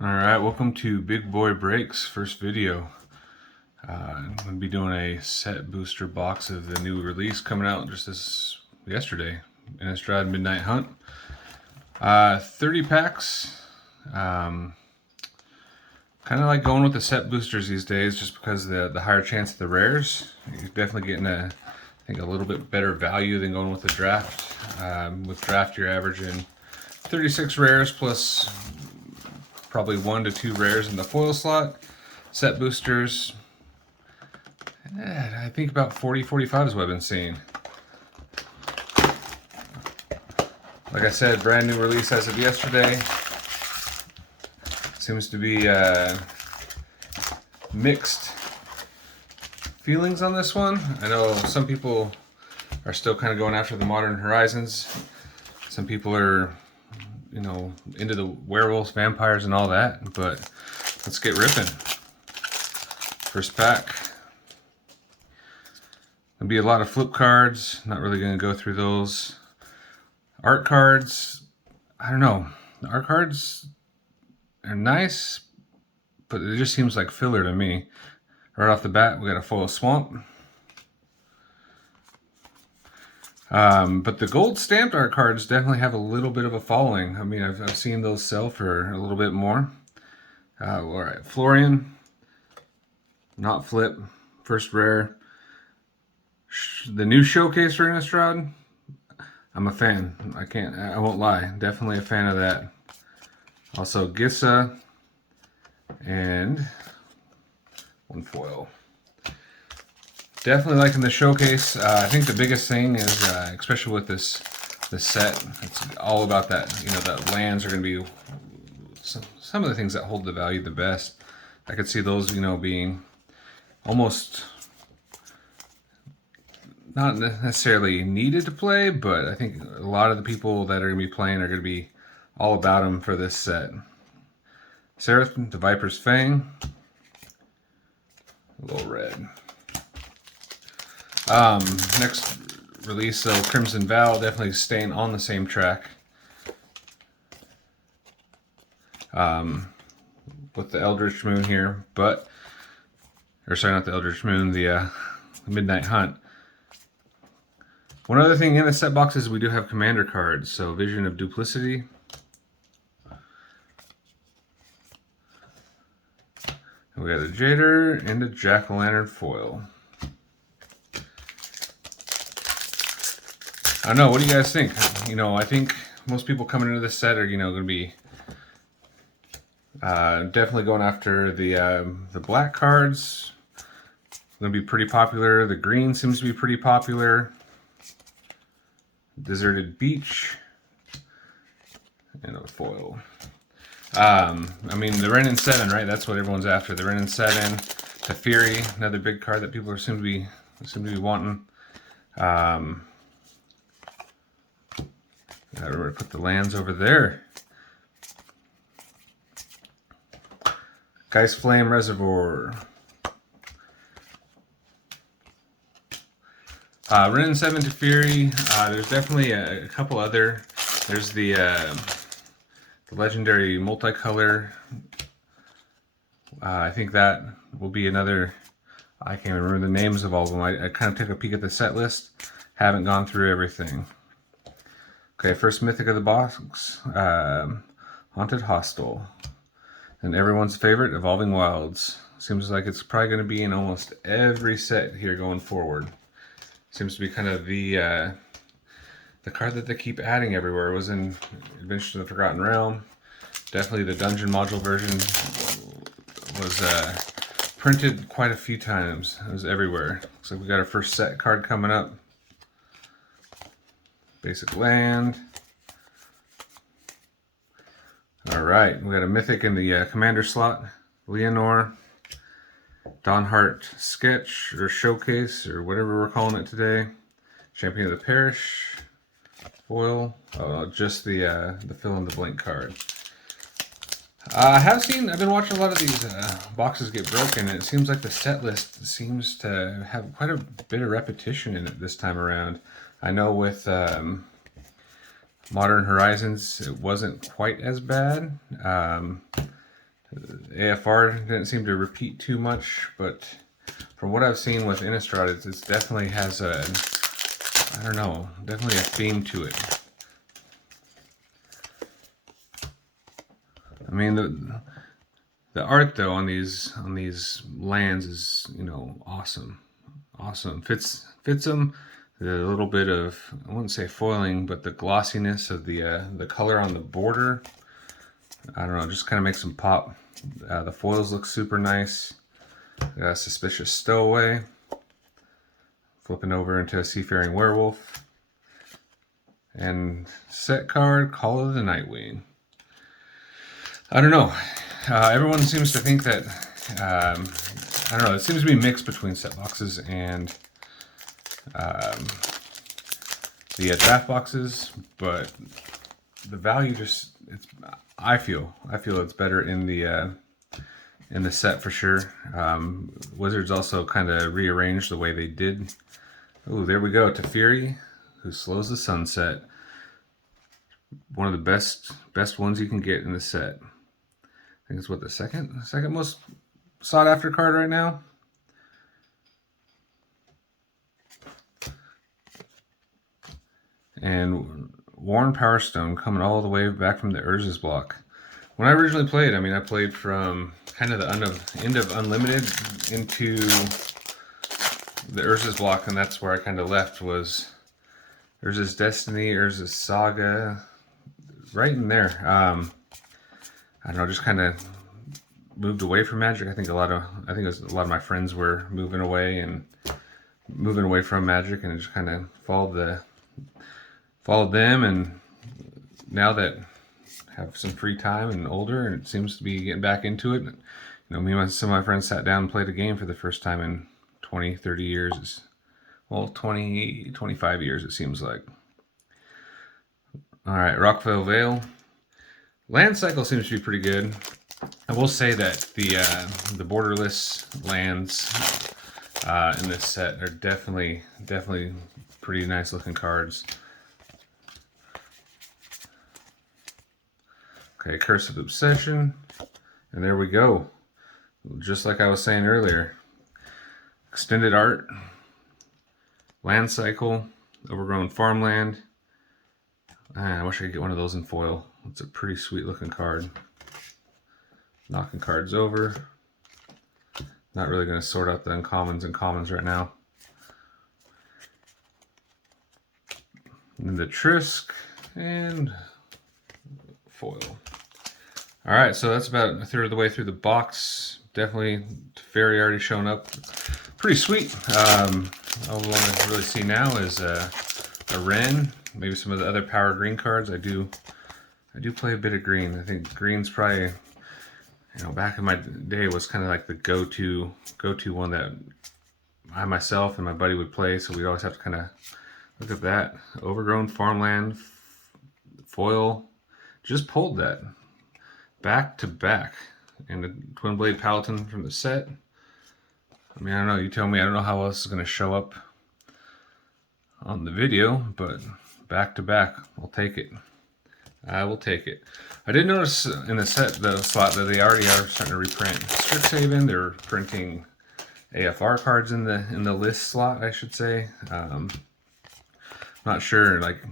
Alright, welcome to Big Boy Breaks first video. I'm going to be doing a set booster box of the new release coming out just yesterday. Innistrad Midnight Hunt. 30 packs. Kind of like going with the set boosters these days just because the higher chance of the rares. You're definitely getting I think a little bit better value than going with the draft. With draft you're averaging 36 rares plus probably 1 to 2 rares in the foil slot. Set boosters, I think about 40-45 is what I've been seeing. Like I said, brand new release as of yesterday. Seems to be mixed feelings on this one. I know some people are still kind of going after the Modern Horizons. Some people are, you know, into the werewolves, vampires, and all that. But let's get ripping. First pack. There'll be a lot of flip cards. Not really going to go through those. Art cards, I don't know. The art cards are nice, but it just seems like filler to me. Right off the bat, we got a foil swamp. But the gold stamped art cards definitely have a little bit of a following. I mean, I've seen those sell for a little bit more. All right, Florian, not flip, first rare. The new showcase for Innistrad, I'm a fan. I won't lie. Definitely a fan of that. Also Gissa and one foil. Definitely liking the showcase. I think the biggest thing is, especially with this set, it's all about that. You know, the lands are going to be some of the things that hold the value the best. I could see those, you know, being almost not necessarily needed to play, but I think a lot of the people that are going to be playing are going to be all about them for this set. Seraph, the Viper's Fang, a little red. Next release, so Crimson Vow, definitely staying on the same track. With the Eldritch Moon here, but, or sorry, not the Eldritch Moon, the Midnight Hunt. One other thing in the set box is we do have commander cards, so Vision of Duplicity. And we got a Jader and a Jack-o'-lantern foil. I don't know, what do you guys think? You know, I think most people coming into this set are, you know, going to be definitely going after the black cards. Going to be pretty popular. The green seems to be pretty popular. Deserted Beach and a foil. I mean, the Wrenn and 7, right? That's what everyone's after. The Wrenn and 7, Teferi, another big card that people seem to be wanting. Gotta remember to put the lands over there. Geist Flame Reservoir. Wrenn and 7 Teferi. There's definitely a couple other. There's the legendary multicolor. I think that will be another. I can't remember the names of all of them. I kind of took a peek at the set list. Haven't gone through everything. Okay, first Mythic of the box. Haunted Hostel. And everyone's favorite, Evolving Wilds. Seems like it's probably going to be in almost every set here going forward. Seems to be kind of the card that they keep adding everywhere. It was in Adventures in the Forgotten Realm. Definitely the dungeon module version was printed quite a few times. It was everywhere. Looks like we got our first set card coming up. Basic land. Alright, we got a Mythic in the Commander slot. Leonor. Dawnheart Sketch, or Showcase, or whatever we're calling it today. Champion of the Parish. Foil. Oh, just the fill in the blank card. I've been watching a lot of these boxes get broken, and it seems like the set list seems to have quite a bit of repetition in it this time around. I know with Modern Horizons, it wasn't quite as bad. AFR didn't seem to repeat too much, but from what I've seen with Innistrad, it definitely has a, I don't know, definitely a theme to it. I mean, the art though on these lands is, you know, awesome. Fits them. The little bit of, I wouldn't say foiling, but the glossiness of the color on the border, I don't know, just kind of makes them pop. The foils look super nice. Suspicious Stowaway, flipping over into a Seafaring Werewolf, and set card, Call of the Nightwing. I don't know. Everyone seems to think that, I don't know, it seems to be mixed between set boxes and the draft boxes, but the value just, I feel it's better in the set for sure. Wizards also kind of rearranged the way they did. Oh, there we go. Teferi, who slows the sunset. One of the best ones you can get in the set. I think it's what, the second most sought after card right now. And Worn Powerstone coming all the way back from the Urza's block. When I originally played, I mean, I played from kind of the end of Unlimited into the Urza's block, and that's where I kind of left, was Urza's Destiny, Urza's Saga, right in there. I don't know, just kind of moved away from Magic. I think a lot of my friends were moving away from Magic, and it just kind of followed them. And now that I have some free time and older, and it seems to be getting back into it, you know, me and some of my friends sat down and played a game for the first time in 20, 30 years. Well, 20, 25 years it seems like. All right, Rockville Vale. Land cycle seems to be pretty good. I will say that the borderless lands in this set are definitely pretty nice looking cards. Okay, Curse of Obsession, and there we go. Just like I was saying earlier, extended art, land cycle, overgrown farmland. I wish I could get one of those in foil. It's a pretty sweet looking card. Knocking cards over. Not really going to sort out the uncommons and commons right now. And the Trisk and foil. All right, so that's about a third of the way through the box. Definitely Teferi already shown up. Pretty sweet. All we want to really see now is a Wrenn, maybe some of the other power green cards. I do play a bit of green. I think green's probably, you know, back in my day was kind of like the go-to one that I myself and my buddy would play. So we'd always have to kind of look at that. Overgrown farmland, foil. Just pulled that back to back, and the Twin Blade Paladin from the set. I mean, I don't know. You tell me. I don't know how else is going to show up on the video, but back to back, I'll take it. I will take it. I did notice in the slot that they already are starting to reprint Strixhaven. They're printing AFR cards in the list slot, I should say. Not sure. Like, I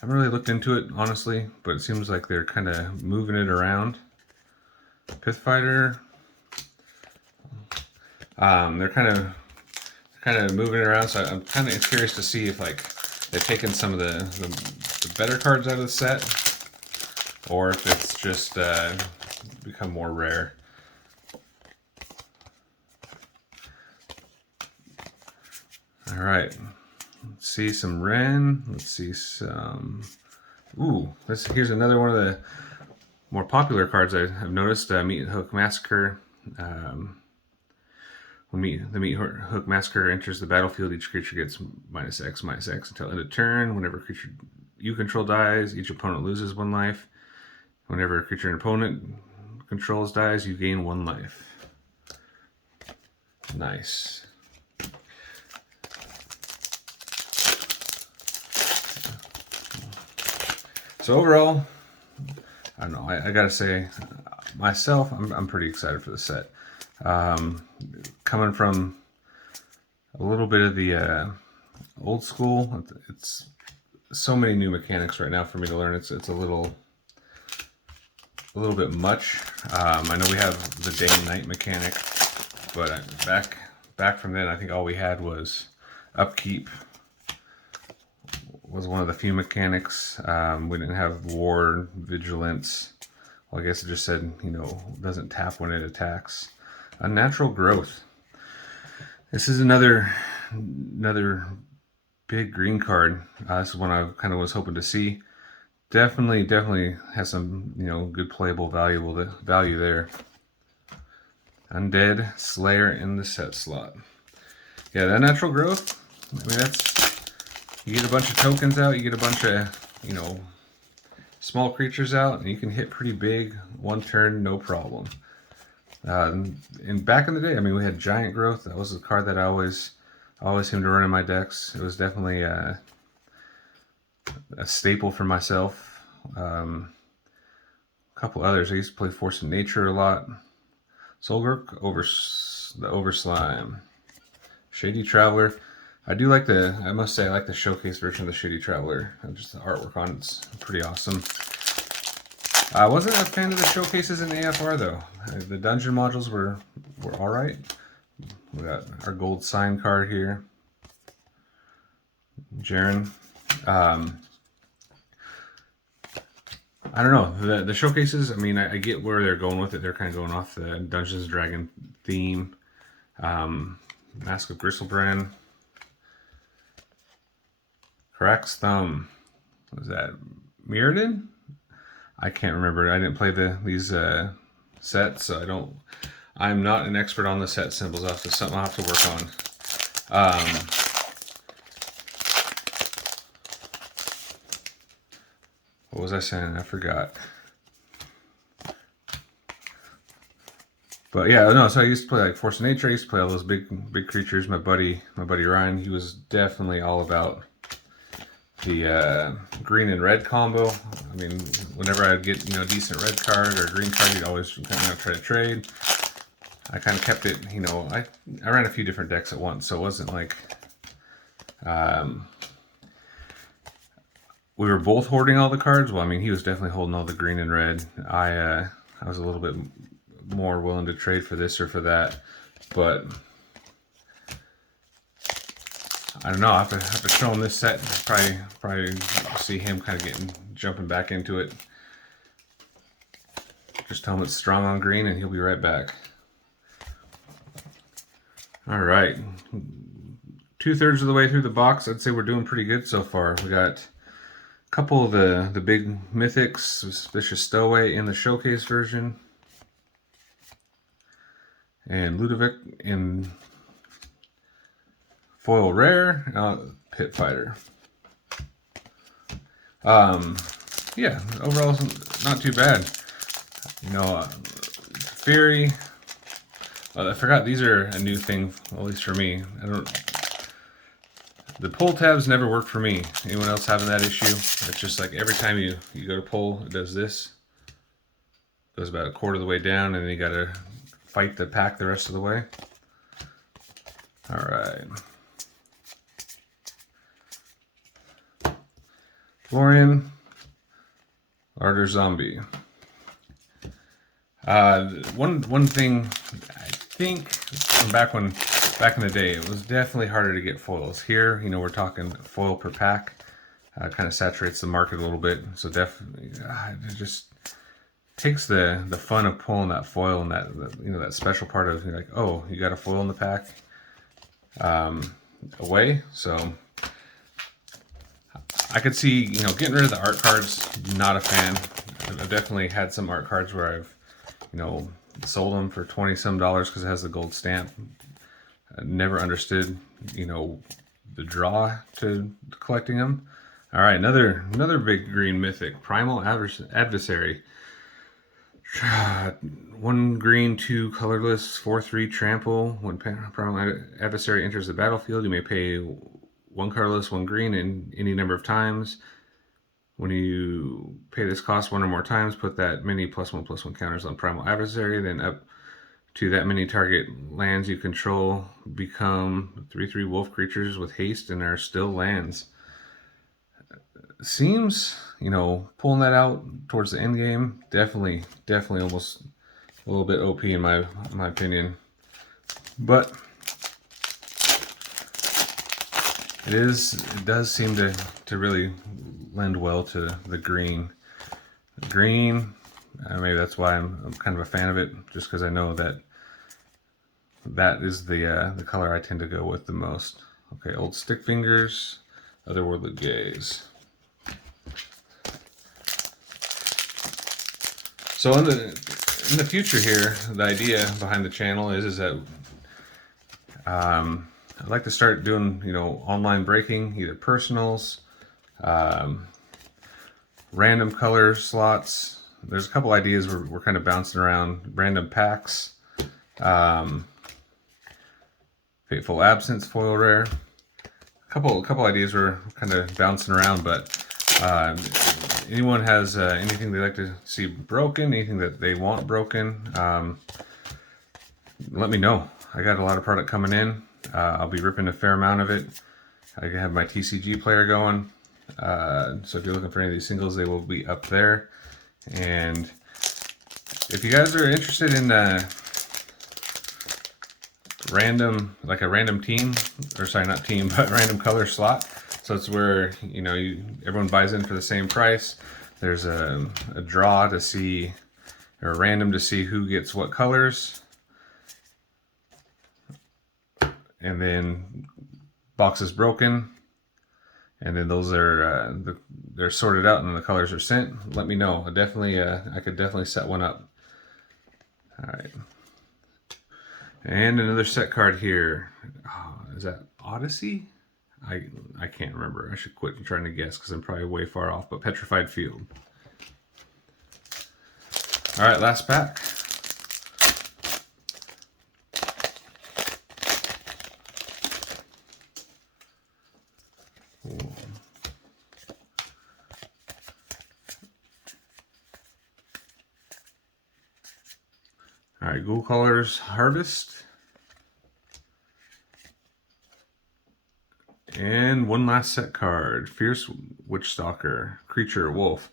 haven't really looked into it honestly, but it seems like they're kind of moving it around. Pith Fighter. They're kind of moving it around, so I'm kind of curious to see if like they've taken some of the better cards out of the set, or if it's just become more rare. All right, let's see some Wrenn. Let's see some. Ooh, here's another one of the more popular cards I've noticed. Meat Hook Massacre. When the Meat Hook Massacre enters the battlefield, each creature gets -X until end of turn. Whenever a creature you control dies, each opponent loses 1 life. Whenever a creature an opponent controls dies, you gain 1 life. Nice. So overall, I don't know. I gotta say, myself, I'm pretty excited for the set. Coming from a little bit of the old school, it's so many new mechanics right now for me to learn. It's a little bit much. I know we have the day and night mechanic, but back from then, I think all we had was upkeep. Was one of the few mechanics. We didn't have war, vigilance. Well, I guess it just said, doesn't tap when it attacks. Unnatural growth. This is another big green card. This is one I kind of was hoping to see. Definitely has some, good playable value there. Undead Slayer in the set slot. Yeah, that natural growth, I mean, you get a bunch of tokens out, you get a bunch of, small creatures out, and you can hit pretty big one turn, no problem. And back in the day, I mean, we had Giant Growth. That was a card that I always seemed to run in my decks. It was definitely a staple for myself. A couple others. I used to play Force of Nature a lot. Solgurk, the Overslime. Shady Traveler. I must say, I like the showcase version of the Shady Traveler. Just the artwork on it's pretty awesome. I wasn't a fan of the showcases in AFR though. The dungeon modules were alright. We got our gold sign card here. Jaren. I don't know. The showcases, I mean, I get where they're going with it. They're kind of going off the Dungeons & Dragons theme. Mask of Gristlebrand. Crack's Thumb. What was that? Mirrodin? I can't remember. I didn't play these sets, so I'm not an expert on the set symbols. That's something I'll have to work on. What was I saying? I forgot. But yeah, no, so I used to play like Force of Nature. I used to play all those big creatures. My buddy Ryan, he was definitely all about the green and red combo. I mean, whenever I'd get decent red card or green card, he'd always kind of try to trade. I kind of kept it, I ran a few different decks at once, so it wasn't like we were both hoarding all the cards. Well, I mean, he was definitely holding all the green and red. I was a little bit more willing to trade for this or for that, but I don't know. I have to show him this set. Probably see him kind of jumping back into it. Just tell him it's strong on green, and he'll be right back. All right, 2/3 of the way through the box. I'd say we're doing pretty good so far. We got a couple of the big mythics, Vicious Stowaway in the showcase version, and Ludovic in foil rare, Pit Fighter. Yeah, overall not too bad. Fury. I forgot these are a new thing, at least for me. The pull tabs never work for me. Anyone else having that issue? It's just like every time you go to pull, it does this. Goes about a quarter of the way down, and then you gotta fight the pack the rest of the way. All right. Florian, Larder Zombie. One thing I think from back in the day, it was definitely harder to get foils. Here, we're talking foil per pack. Kind of saturates the market a little bit, so definitely it just takes the fun of pulling that foil and that special part of like, oh, you got a foil in the pack away. So I could see getting rid of the art cards. Not a fan. I've definitely had some art cards where I've sold them for $20 some because it has the gold stamp. I never understood the draw to collecting them. All right, another big green mythic, Primal Adversary. 1 green, 2 colorless, 4/3 trample. When Primal Adversary enters the battlefield, you may pay 1 colorless, 1 green, in any number of times. When you pay this cost one or more times, put that many +1/+1 counters on Primal Adversary, then up to that many target lands you control become 3/3 wolf creatures with haste and are still lands. Seems, you know, pulling that out towards the end game, definitely almost a little bit OP in my opinion. But it does seem to really lend well to the green. The green, maybe that's why I'm kind of a fan of it, just because I know that is the color I tend to go with the most. Okay, Old Stick Fingers, Otherworldly Gaze. So in the future here, the idea behind the channel is that I'd like to start doing, you know, online breaking, either personals, random color slots. There's a couple ideas we're kind of bouncing around. Random packs, Fateful Absence foil rare. A couple ideas we're kind of bouncing around, but anyone has anything they like to see broken, anything that they want broken, let me know. I got a lot of product coming in. I'll be ripping a fair amount of it. I have my TCG player going. So if you're looking for any of these singles, they will be up there. And if you guys are interested in random, like a random team, or sorry, not team, but random color slot. So it's where, you know, everyone buys in for the same price. There's a draw to see, or a random to see who gets what colors. And then boxes broken. And then those are they're sorted out and the colors are sent. Let me know. I could definitely set one up. All right. And another set card here. Oh, is that Odyssey? I can't remember. I should quit trying to guess because I'm probably way far off. But Petrified Field. All right, last pack. All right, Ghoul Colors Harvest. And one last set card, Fierce Witchstalker, Creature, Wolf.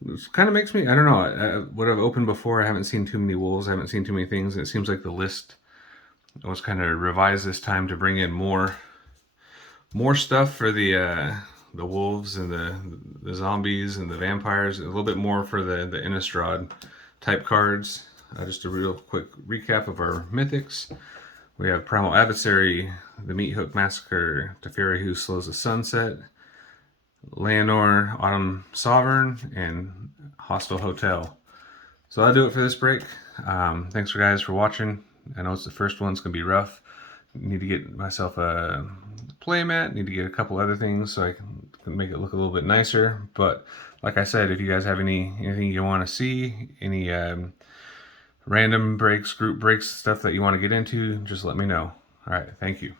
This kind of makes me, I don't know, what I've opened before, I haven't seen too many wolves, I haven't seen too many things, and it seems like the list was kind of revised this time to bring in more stuff for the wolves and the zombies and the vampires, a little bit more for the Innistrad type cards. Just a real quick recap of our mythics. We have Primal Adversary, the Meat Hook Massacre, Teferi Who Slows the Sunset, Leonor, Autumn Sovereign, and Hostile Hotel. So that'll do it for this break. Thanks guys for watching. I know it's the first one, it's going to be rough. Need to get myself a playmat, need to get a couple other things so I can make it look a little bit nicer. But like I said, if you guys have anything you want to see, any random breaks, group breaks, stuff that you want to get into, just let me know. All right, thank you.